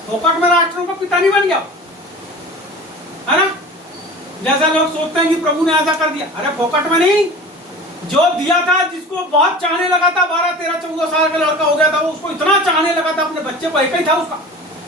फोकट में राष्ट्रों का पिता नहीं बन गया, है ना? जैसा लोग सोचते हैं कि प्रभु ने ऐसा कर दिया, अरे फोकट में नहीं, जो दिया था, जिसको बहुत चाहने लगा था, 12, 13, 14 साल का लड़का हो गया था, वो उसको इतना चाहने लगा था, अपने बच्चे को एक ही था उसका,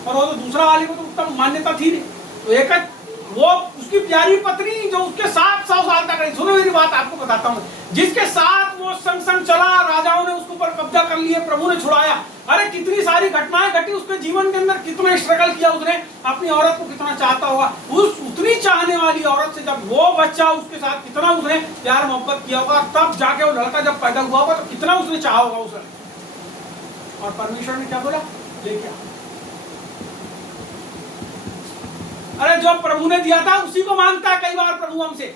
और वो तो दूसरा वाले को तो उतना मान्यता थी नहीं, तो एक वो उसकी प्यारी पत्नी जो उसके साथ 100 साल तक रही। सुनो मेरी बात, आपको बताता हूँ, जिसके साथ वो संग संग चला, राजाओं ने उसके ऊपर कब्जा कर लिए, प्रभु ने छुड़ाया, अरे कितनी सारी घटनाएं घटी उसके जीवन के अंदर, कितना स्ट्रगल किया उसने, अपनी औरत को कितना चाहता होगा, उस उतनी चाहने वाली औरत से जब वो बच्चा उसके साथ कितना उसने प्यार मोहब्बत किया होगा, तब जाके वो लड़का जब पैदा हुआ होगा तो कितना उसने चाहा होगा उसने, और परमेश्वर ने क्या बोला? लेके आ। अरे जो प्रभु ने दिया था उसी को मांगता है कई बार प्रभु हमसे।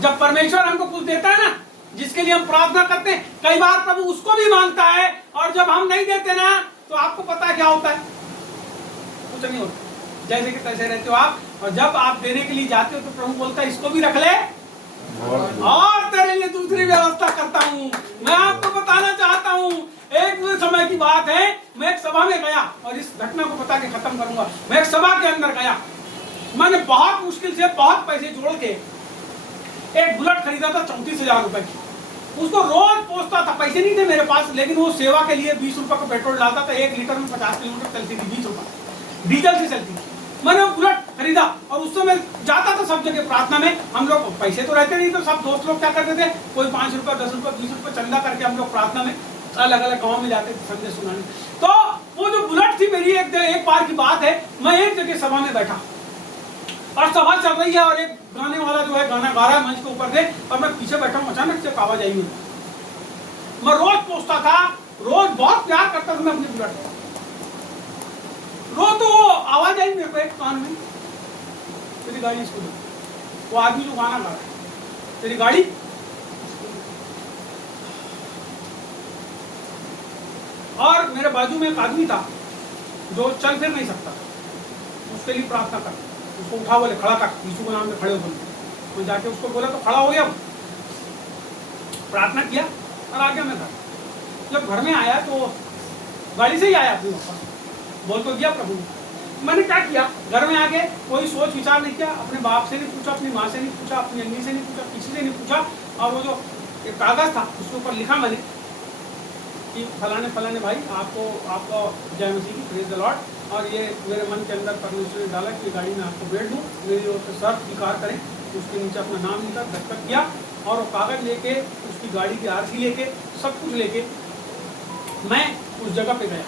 जब परमेश्वर हमको कुछ देता है ना, जिसके लिए हम प्रार्थना करते हैं, कई बार प्रभु उसको भी मांगता है, और जब हम नहीं देते ना तो आपको पता है क्या होता है? कुछ नहीं होता, जैसे कि तैसे रहते हो आप, और जब आप देने के लिए जाते हो तो प्रभु बोलता है इसको भी रख ले और तेरे लिए दूसरी व्यवस्था करता हूँ। मैं आपको बताना चाहता हूँ, एक समय की बात है, मैं एक सभा में गया, और इस घटना को बता के खत्म करूंगा। मैं एक सभा के अंदर गया, मैंने बहुत मुश्किल से बहुत पैसे जोड़ के एक बुलेट खरीदा था 34,000 रुपए की, उसको रोज पोंछता था, पैसे नहीं थे मेरे पास, लेकिन वो सेवा के लिए 20 रुपए का पेट्रोल डालता था, 1 लीटर में 50 किलोमीटर चलती थी, 20 रुपए डीजल से चलती थी। मैंने वो बुलेट खरीदा, और उस समय जाता था सब जगह प्रार्थना में, हम लोग पैसे तो रहते नहीं, तो सब दोस्त लोग क्या करते थे, कोई 5 रुपए 10 रुपए 20 रुपए चंदा करके हम लोग प्रार्थना में अलग अलग गाँव में जाते थे संदेश सुनाने। तो वो जो बुलेट थी मेरी, एक बार की बात है, मैं एक जगह सभा में बैठा और सभा चल रही है, और एक गाने वाला जो है गाना गा रहा है मंच के ऊपर से, और मैं पीछे बैठा हूँ, अचानक से आवाज आई। मैं रोज पूछता था, रोज बहुत प्यार करता था मैं अपनी बुलेट को, रोज तो वो आवाज आई मेरे को एक कान में, तेरी गाड़ी इसको दो। वो आदमी जो गाना गा रहा है, तेरी गाड़ी, और मेरे बाजू में एक आदमी था जो चल फिर नहीं सकता, उसके लिए प्रार्थना कर, उसको उठा, बोले खड़ा कर, यीशु के नाम में खड़े हो बोले। मैं जाके उसको बोला तो खड़ा हो गया, प्रार्थना किया और आ गया मैं घर। जब घर में आया तो गाड़ी से ही आया अपने वापस, बोल तो गया प्रभु। मैंने क्या किया, घर में आके कोई सोच विचार नहीं किया, अपने बाप से नहीं पूछा, अपनी माँ से नहीं पूछा, अपनी अम्मी से नहीं पूछा, किसी से नहीं पूछा, और वो जो एक कागज था उसके ऊपर लिखा मैंने कि फलाने फलाने भाई आपको जय मसीह की, प्रेज द लॉर्ड, और ये मेरे मन के अंदर परमेश्वर ने डाला कि गाड़ी में आपको भेज दूँ, मेरी ओर से शर्त स्वीकार करें। उसके नीचे अपना नाम लिखा, दस्तखत किया, और वो कागज लेके, उसकी गाड़ी की आरसी लेके, सब कुछ लेके मैं उस जगह पे गया,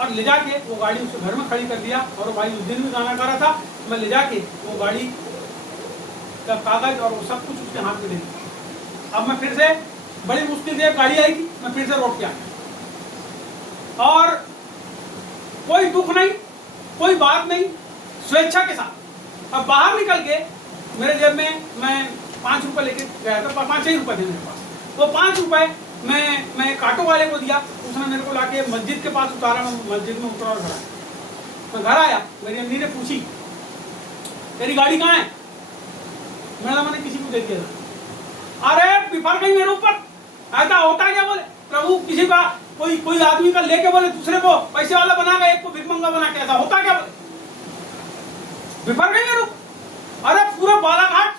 और ले जाके वो गाड़ी उसके घर में खड़ी कर दिया। और भाई उस दिन भी गाना गा रहा था, मैं ले जाके वो गाड़ी का कागज और वो सब कुछ उसके हाथ में दे दिया। अब मैं फिर से बड़ी मुश्किल से गाड़ी आई थी, मैं फिर से रोड पे आ गया, और कोई दुख नहीं, कोई बात नहीं, स्वेच्छा के साथ। अब बाहर निकल के मेरे जेब में मैं 5 रुपए लेके गया था, 5 ही रुपए थे मेरे पास, वो 5 रुपए मैं एक ऑटो वाले को दिया, उसने मेरे को लाके मस्जिद के पास उतारा, मैं मस्जिद में उतरा और घर आया। मैं घर आया, मेरी अम्मी ने पूछी तेरी गाड़ी कहाँ है? मैंने किसी को दे दिया था। अरे पिफर गई मेरे ऊपर, ऐसा होता क्या? बोले प्रभु किसी का कोई आदमी का लेके बोले दूसरे को पैसे वाला बना के एक को भिखमंगा बना के, ऐसा होता क्या? बोले विफर गई मेरे ऊपर। अरे पूरा बालाघाट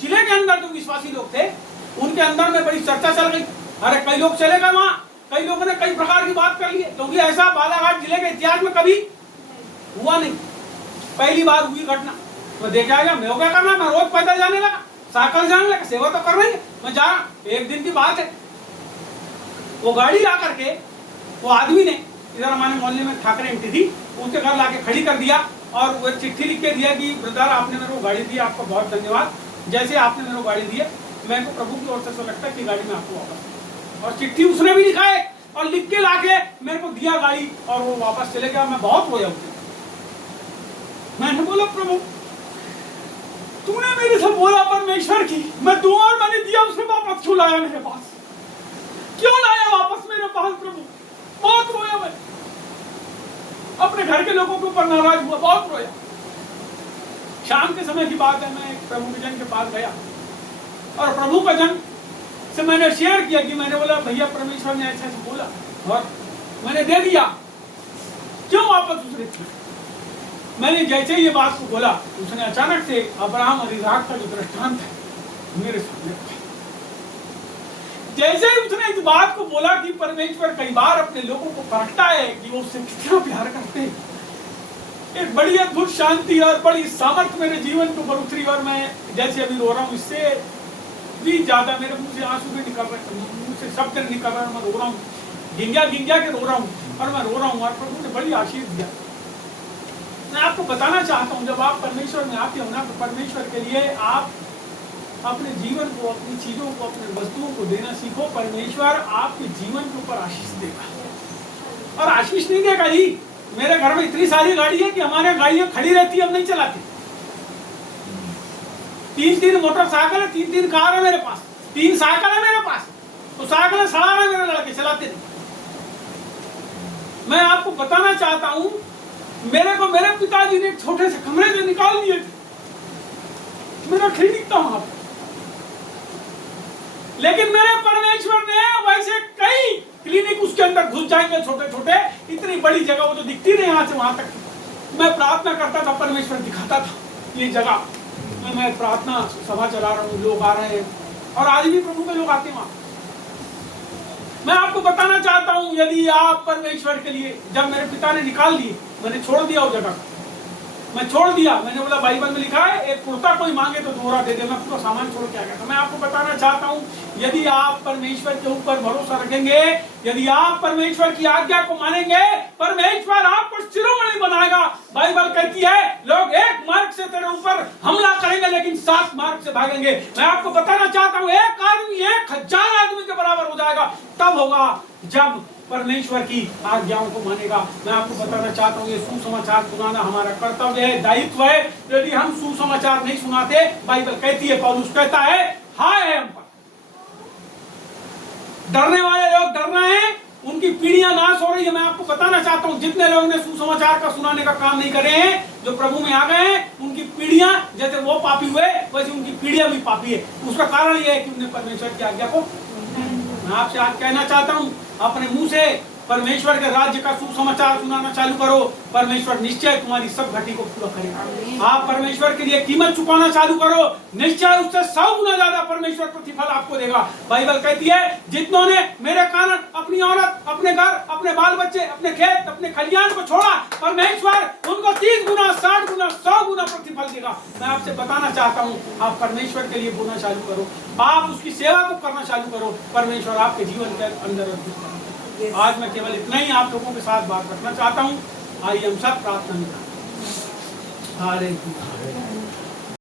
जिले के अंदर जो विश्वासी लोग थे उनके अंदर में बड़ी चर्चा चल गई। अरे कई लोग चले गए वहां, कई लोगों ने कई प्रकार की बात कर ली, क्योंकि ऐसा बालाघाट जिले के इतिहास में कभी हुआ नहीं, पहली बार हुई घटना। मैं देख आया, मैं हो क्या करना, मैं रोज पैदल जाने लगा, साइकिल जाने लगा, सेवा तो कर रही है, मैं जा रहा। एक दिन की बात है, वो गाड़ी ला करके वो आदमी ने इधर हमारे मोहल्ले में ठाकरे एंटी थी, उनके घर लाके खड़ी कर दिया और वो चिट्ठी लिख के दिया कि ब्रदर आपने मेरे को गाड़ी दी, आपका बहुत धन्यवाद, जैसे आपने मेरे को गाड़ी दी है मैं को प्रभु की ओर से लगता है कि गाड़ी में आपको वापस। और चिट्ठी उसने भी लिखा है और लिख के लाके मेरे को दिया गाड़ी, और वो वापस चले गया। मैं बहुत रोया उसे। मैंने बोला प्रभु तूने मेरे से बोला परमेश्वर की, मैं दूं और मैंने दिया, उसने वापस क्यों लाया मेरे पास? क्यों लाया वापस मेरे पास प्रभु? बहुत रोया मैं, अपने घर के लोगों के ऊपर नाराज हुआ, बहुत रोया। शाम के समय की बात है, मैं एक प्रभु के जन के पास गया और प्रभु का जन से मैंने शेयर किया कि मैंने बोला भैया परमेश्वर ने ऐसा बोला और मैंने दे दिया, क्यों वापस उसने किया? मैंने जैसे ये बात को बोला, उसने अचानक से अब्राहम और इसहाक का जो दृष्टांत है मेरे सामने रखा। जैसे ही उसने इस बात को बोला कि परमेश्वर कई बार अपने लोगों को परखता है कि वो उससे कितना प्यार करते हैं, एक बड़ी अद्भुत शांति और बड़ी सामर्थ्य मेरे जीवन के ऊपर उतरी। और मैं जैसे अभी रो रहा हूँ, इससे भी ज्यादा मेरे मुंह से आंसू भी निकल रहे, मुंह से शब्द निकल रहा है, मैं रो रहा हूँ, गिंजा के रो रहा हूँ, और मैं रो रहा हूँ और प्रभु ने बड़ी आशीष दिया। मैं आपको बताना चाहता हूँ, जब आप परमेश्वर में आते हो ना, तो परमेश्वर के लिए आप अपने जीवन को, अपनी चीजों को, अपने वस्तुओं को देना सीखो। परमेश्वर आपके जीवन के ऊपर आशीष देगा। और आशीष नहीं देगा ही, मेरे घर में इतनी सारी गाड़ी है कि हमारे गाड़ियां खड़ी रहती है, हम नहीं चलाते। 3 मोटरसाइकिल है, 3 कार है मेरे पास, 3 साइकिल है मेरे पास, तो साइकिल सड़ा है मेरे लड़के, चलाते नहीं। मैं आपको बताना चाहता हूं, मेरे को मेरे पिताजी ने एक छोटे से कमरे से निकाल दिए थे, मेरा क्लिनिक था वहां पर, लेकिन मेरे परमेश्वर ने वैसे कई क्लिनिक उसके अंदर घुस जाएंगे छोटे छोटे, इतनी बड़ी जगह वो तो दिखती नहीं यहाँ से वहां तक। मैं प्रार्थना करता था, परमेश्वर दिखाता था ये जगह, मैं प्रार्थना सभा चला रहा हूँ, लोग आ रहे हैं, और आज भी प्रभु के लोग आते हैं वहां। मैं आपको बताना चाहता हूँ, यदि आप परमेश्वर के लिए, जब मेरे पिता ने निकाल लिए, मैंने छोड़ दिया उस जगह, मैं छोड़ दिया। मैंने बोला बाइबल में लिखा है एक कुर्ता कोई मांगे तो दोहरा दे दे, मैं पूरा सामान छोड़ के आ गया था। मैं आपको बताना चाहता हूँ, यदि आप परमेश्वर के ऊपर भरोसा रखेंगे, यदि आप परमेश्वर की आज्ञा को मानेंगे, परमेश्वर आपको शिरोमणि बनाएगा। बाइबल कहती है लोग एक मार्ग से तेरे ऊपर हमला करेंगे लेकिन 7 मार्ग से भागेंगे। मैं आपको बताना चाहता हूँ, एक आदमी 1000 आदमी के बराबर हो जाएगा, तब होगा जब परमेश्वर की आज्ञाओं को मानेगा। मैं आपको बताना चाहता हूँ, ये सुसमाचार सुनाना हमारा कर्तव्य है, दायित्व है। यदि हम सुसमाचार नहीं सुनाते, बाइबल कहती है, पौलुस कहता है, हाय है हम पर। डरने वाले लोग डर रहे हैं, उनकी पीढ़ियां नाश हो रही है। मैं आपको बताना चाहता हूँ, जितने लोग ने सुसमाचार का सुनाने का काम नहीं करे हैं, जो प्रभु में आ गए हैं, उनकी पीढ़ियां जैसे वो पापी हुए वैसे उनकी पीढ़ियां भी पापी है। उसका कारण यह है कि उन्हें परमेश्वर की आज्ञा को। मैं आपसे आज कहना चाहता हूँ, अपने मुंह से परमेश्वर के राज्य का सुसमाचार सुनाना चालू करो, परमेश्वर निश्चय तुम्हारी सब घटी को पूरा करेगा। आप परमेश्वर के लिए कीमत चुकाना चालू करो, निश्चय उससे 100 गुना ज्यादा परमेश्वर प्रतिफल आपको देगा। बाइबल कहती है, जितनों ने मेरे कारण अपनी औरत, अपने घर, अपने बाल बच्चे, अपने खेत, अपने खलियान को छोड़ा, परमेश्वर उनको 30 गुना, 60 गुना, 100 गुना प्रतिफल देगा। मैं आपसे बताना चाहता हूँ, आप परमेश्वर के लिए बोलना चालू करो, आप उसकी सेवा को करना चालू करो, परमेश्वर आपके जीवन के अंदर अद्भुत करेगा। आज मैं केवल इतना ही आप लोगों के साथ बात रखना चाहता हूँ। आइए हम सब प्रार्थना करें। हालेलुया।